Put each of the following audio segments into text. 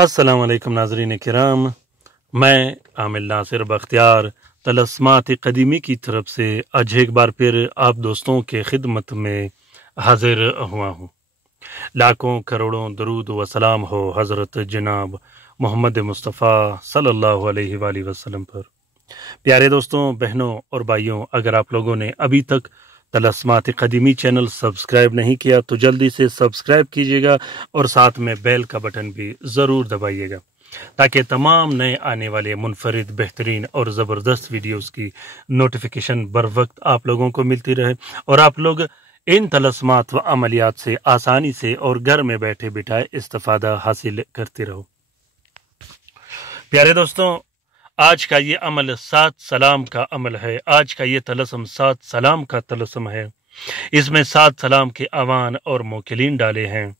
अस्सलाम वालेकुम नाज़रीन किराम, मैं आमिर नासिर बख्तियार तलस्मात कदीमी की तरफ से आज एक बार फिर आप दोस्तों के खिदमत में हाजिर हुआ हूँ। लाखों करोड़ों दरूद व सलाम हो हज़रत जनाब मोहम्मद मुस्तफ़ा सल्लल्लाहु अलैहि वसल्लम पर। प्यारे दोस्तों, बहनों और भाइयों, अगर आप लोगों ने अभी तक तलस्मात कदीमी चैनल सब्सक्राइब नहीं किया तो जल्दी से सब्सक्राइब कीजिएगा और साथ में बेल का बटन भी ज़रूर दबाइएगा ताकि तमाम नए आने वाले मुनफरिद, बेहतरीन और ज़बरदस्त वीडियोस की नोटिफिकेशन बर वक्त आप लोगों को मिलती रहे और आप लोग इन तलस्मात व अमलियात से आसानी से और घर में बैठे बिठाए इस्तिफादा हासिल करते रहो। प्यारे दोस्तों, आज का ये अमल 7 सलाम का अमल है। आज का ये तलस्म 7 सलाम का तलस्म है। इसमें 7 सलाम के अवान और मोकिलीन डाले हैं।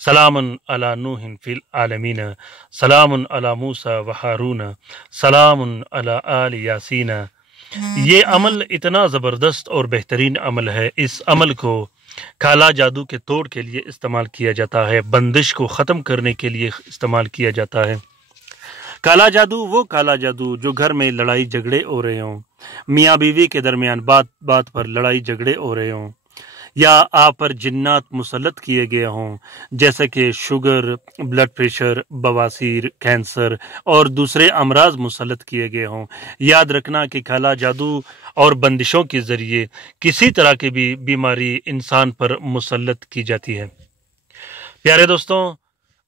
सलामुन अला नूहिन फिल आलमीन, सलामुन अला मूसा व हारून, सलामुन अला आल यासीन। ये अमल इतना ज़बरदस्त और बेहतरीन अमल है। इस अमल को काला जादू के तोड़ के लिए इस्तेमाल किया जाता है, बंदिश को ख़त्म करने के लिए इस्तेमाल किया जाता है। काला जादू वो काला जादू जो घर में लड़ाई झगड़े हो रहे हों, मियाँ बीवी के दरमियान बात बात पर लड़ाई झगड़े हो रहे हों, या आप पर जिन्नात मुसल्लत किए गए हों, जैसे कि शुगर, ब्लड प्रेशर, बवासीर, कैंसर और दूसरे अमराज मुसल्लत किए गए हों। याद रखना कि काला जादू और बंदिशों के ज़रिए किसी तरह की भी बीमारी इंसान पर मुसल्लत की जाती है। प्यारे दोस्तों,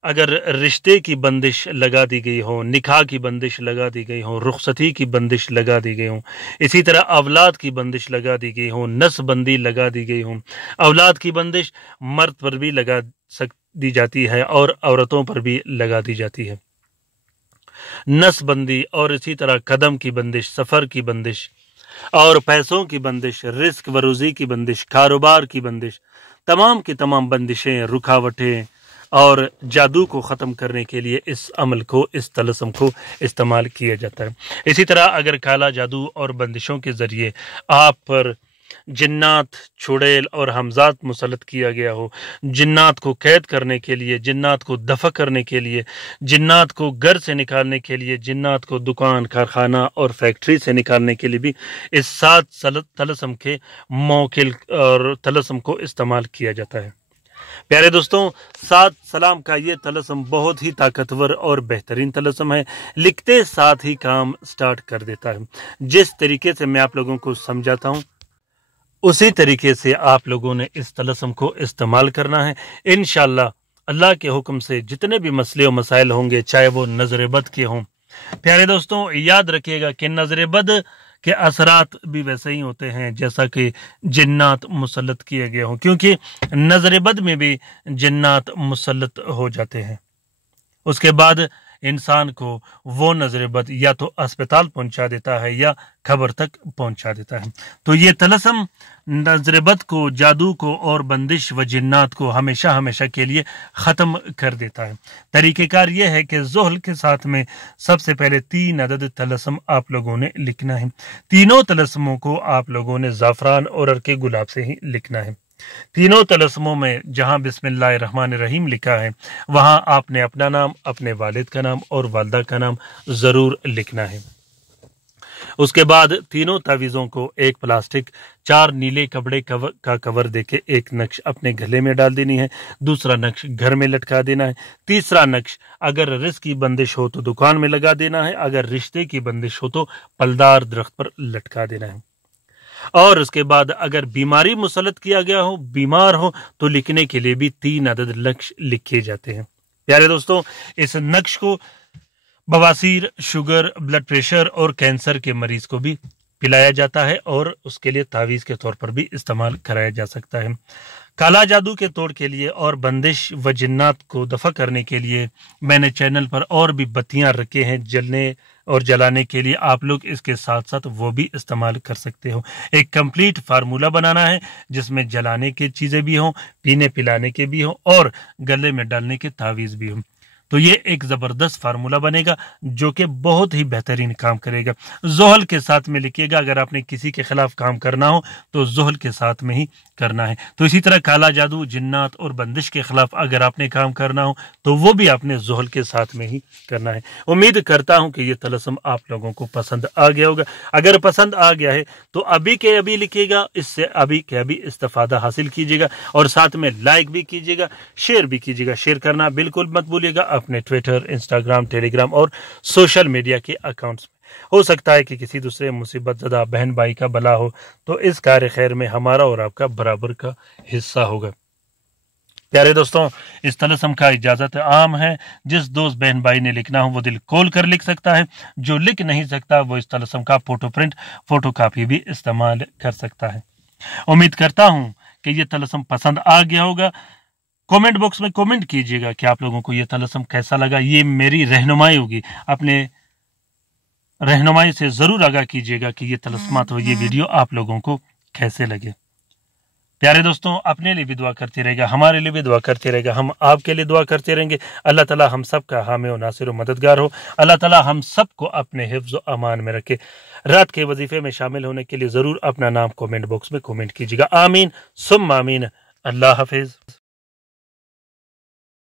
अगर रिश्ते की बंदिश लगा दी गई हो, निकाह की बंदिश लगा दी गई हो, रुखसती की बंदिश लगा दी गई हो, इसी तरह औलाद की बंदिश लगा दी गई हो, नस्बंदी लगा दी गई हो, औलाद की बंदिश मर्द पर भी दी जाती है और औरतों पर भी लगा दी जाती है। नस्बंदी और इसी तरह कदम की बंदिश, सफ़र की बंदिश और पैसों की बंदिश, रिस्क व रोज़ी की बंदिश, कारोबार की बंदिश, तमाम की तमाम बंदिशें, रुकावटें और जादू को ख़त्म करने के लिए इस अमल को, इस तलस्म को इस्तेमाल किया जाता है। इसी तरह अगर काला जादू और बंदिशों के ज़रिए आप पर जिन्नात, चुड़ैल और हमजात मुसल्लत किया गया हो, जिन्नात को कैद करने के लिए, जिन्नात को दफा करने के लिए, जिन्नात को घर से निकालने के लिए, जिन्नात को दुकान, कारखाना और फैक्ट्री से निकालने के लिए भी इस 7 तलस्म के मौकिल और तलस्म को इस्तेमाल किया जाता है। प्यारे दोस्तों, 7 सलाम का ये तलस्म बहुत ही ताकतवर और बेहतरीन तलस्म है। लिखते साथ ही काम स्टार्ट कर देता है। जिस तरीके से मैं आप लोगों को समझाता हूँ उसी तरीके से आप लोगों ने इस तलस्म को इस्तेमाल करना है। इंशाअल्लाह अल्लाह के हुक्म से जितने भी मसले और मसाइल होंगे, चाहे वो नजर बद के हों, प्यारे दोस्तों याद रखिएगा कि नजर बद के असरात भी वैसे ही होते हैं जैसा कि जिन्नात मुसल्लत किए गए हों, क्योंकि नजर बद में भी जिन्नात मुसल्लत हो जाते हैं। उसके बाद इंसान को वो नजर बद या तो अस्पताल पहुंचा देता है या खबर तक पहुंचा देता है। तो ये तलस्म नजर बद को, जादू को और बंदिश व जिन्नात को हमेशा हमेशा के लिए ख़त्म कर देता है। तरीक़ेकार ये है कि ज़ोहल के साथ में सबसे पहले 3 अदद तलस्म आप लोगों ने लिखना है। तीनों तलस्मों को आप लोगों ने ज़ाफ़रान और अर्के गुलाब से ही लिखना है। तीनों तलस्मों में जहां बिस्मिल्लाहिर्रहमानिर्रहीम लिखा है वहां आपने अपना नाम, अपने वालिद का नाम और वालदा का नाम जरूर लिखना है। उसके बाद तीनों तावीज़ों को एक प्लास्टिक 4 नीले कपड़े का कवर देके एक नक्श अपने गले में डाल देनी है, दूसरा नक्श घर में लटका देना है, तीसरा नक्श अगर रिस्क की बंदिश हो तो दुकान में लगा देना है, अगर रिश्ते की बंदिश हो तो पलदार दरख्त पर लटका देना है। और उसके बाद अगर बीमारी मुसल्लत किया गया हो, बीमार हो, तो लिखने के लिए भी 3 अदद नक्श लिखे जाते हैं। प्यारे दोस्तों, इस नक्श को बवासीर, शुगर, ब्लड प्रेशर और कैंसर के मरीज को भी पिलाया जाता है और उसके लिए तावीज़ के तौर पर भी इस्तेमाल कराया जा सकता है। काला जादू के तोड़ के लिए और बंदिश व जिन्नात को दफा करने के लिए मैंने चैनल पर और भी बत्तियां रखे हैं जलने और जलाने के लिए। आप लोग इसके साथ साथ वो भी इस्तेमाल कर सकते हो। एक कंप्लीट फार्मूला बनाना है जिसमें जलाने की चीज़ें भी हों, पीने पिलाने के भी हों और गले में डालने के तावीज़ भी हों। تو یہ ایک زبردست فارمولا بنے گا جو کہ بہت ہی بہترین کام کرے گا۔ زحل کے ساتھ میں لکھیے گا، اگر آپ نے کسی کے خلاف کام کرنا ہو تو زحل کے ساتھ میں ہی کرنا ہے۔ تو اسی طرح کالا جادو، جنات اور بندش کے خلاف اگر آپ نے کام کرنا ہو تو وہ بھی آپ نے زحل کے ساتھ میں ہی کرنا ہے۔ امید کرتا ہوں کہ یہ طلسم آپ لوگوں کو پسند آ گیا ہوگا۔ اگر پسند آ گیا ہے تو ابھی کے ابھی لکھیے گا، اس سے ابھی کے ابھی استفادہ حاصل کیجیے گا، اور ساتھ میں لائک بھی کیجیے گا، شیئر بھی کیجیے گا۔ شیئر کرنا بالکل مت بھولیے گا اپنے ٹویٹر، انسٹاگرام، ٹیلی گرام اور سوشل میڈیا کے اکاؤنٹس میں۔ ہو سکتا ہے کہ کسی دوسرے مصیبت زدہ بہن بھائی کا بھلا ہو تو اس کار خیر میں ہمارا اور آپ کا برابر کا حصہ ہوگا۔ پیارے دوستوں، اس طلسم کا اجازت عام ہے، جس دوست بہن بھائی نے لکھنا ہو وہ دل کھول کر لکھ سکتا ہے، جو لکھ نہیں سکتا وہ اس طلسم کا فوٹو پرنٹ، فوٹو کاپی بھی استعمال کر سکتا ہے۔ امید کرتا ہوں کہ یہ طلسم پسند آ گیا ہوگا۔ کومنٹ باکس میں کومنٹ کیجیے گا کہ آپ لوگوں کو یہ طلسم کیسا لگا۔ یہ میری رہنمائی ہوگی، اپنے رہنمائی سے ضرور آگاہ کیجیے گا کہ یہ طلسمات اور یہ ویڈیو آپ لوگوں کو کیسے لگے۔ پیارے دوستوں، اپنے لیے بھی دعا کرتے رہے گا، ہمارے لیے بھی دعا کرتے رہے گا، ہم آپ کے لیے دعا کرتے رہیں گے۔ اللہ تعالیٰ ہم سب کا حامی و ناصر و مددگار ہو۔ اللہ تعالیٰ ہم سب کو اپنے حفظ و امان میں رکھے۔ رات کے وظیفے میں شامل ہونے کے لیے ضرور اپنا نام کومنٹ باکس میں کومنٹ کیجیے گا۔ آمین ثم آمین۔ اللہ حافظ۔